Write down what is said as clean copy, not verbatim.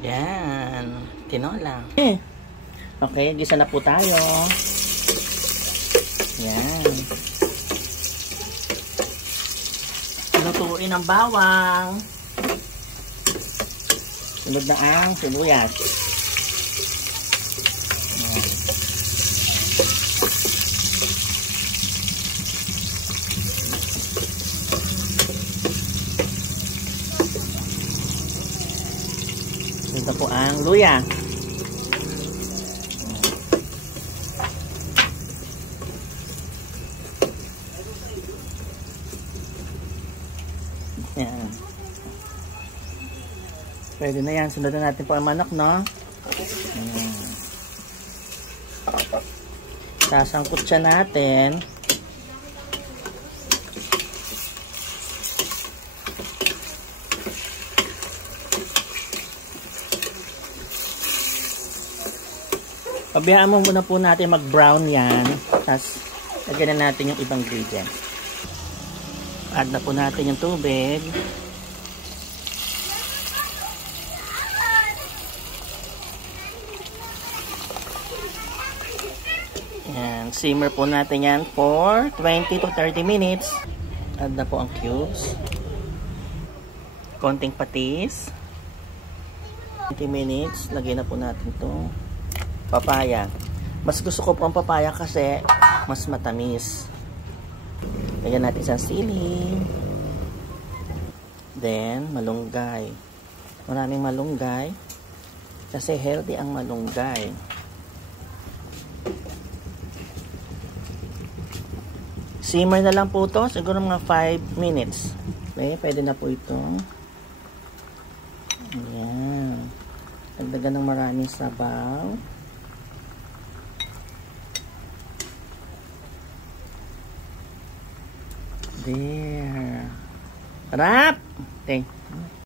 Yan. Tinola. Okay, gisa na po tayo. Yan. Lutuin ang bawang. Sunod na ang sibuyas. Yan. Ito po ang luya. Yan. Pwede na yan. Sundan natin po ang manok, no? Yan. Sasangkot siya natin. Pabayaan mo muna po natin mag-brown yan. Tapos, lagyan na natin yung ibang ingredients. Add na po natin yung tubig. Yan. Simmer po natin yan for 20 to 30 minutes. Add na po ang cubes. Konting patis. 20 minutes. Lagyan na po natin itong papaya. Mas gusto ko po ang papaya kasi mas matamis. Lagyan natin isang sili. Then, malunggay. Maraming malunggay. Kasi healthy ang malunggay. Simmer na lang po ito. Siguro mga 5 minutes. Okay, pwede na po ito. Ayan. Dagdagan ng maraming sabaw. There. Harap! Okay.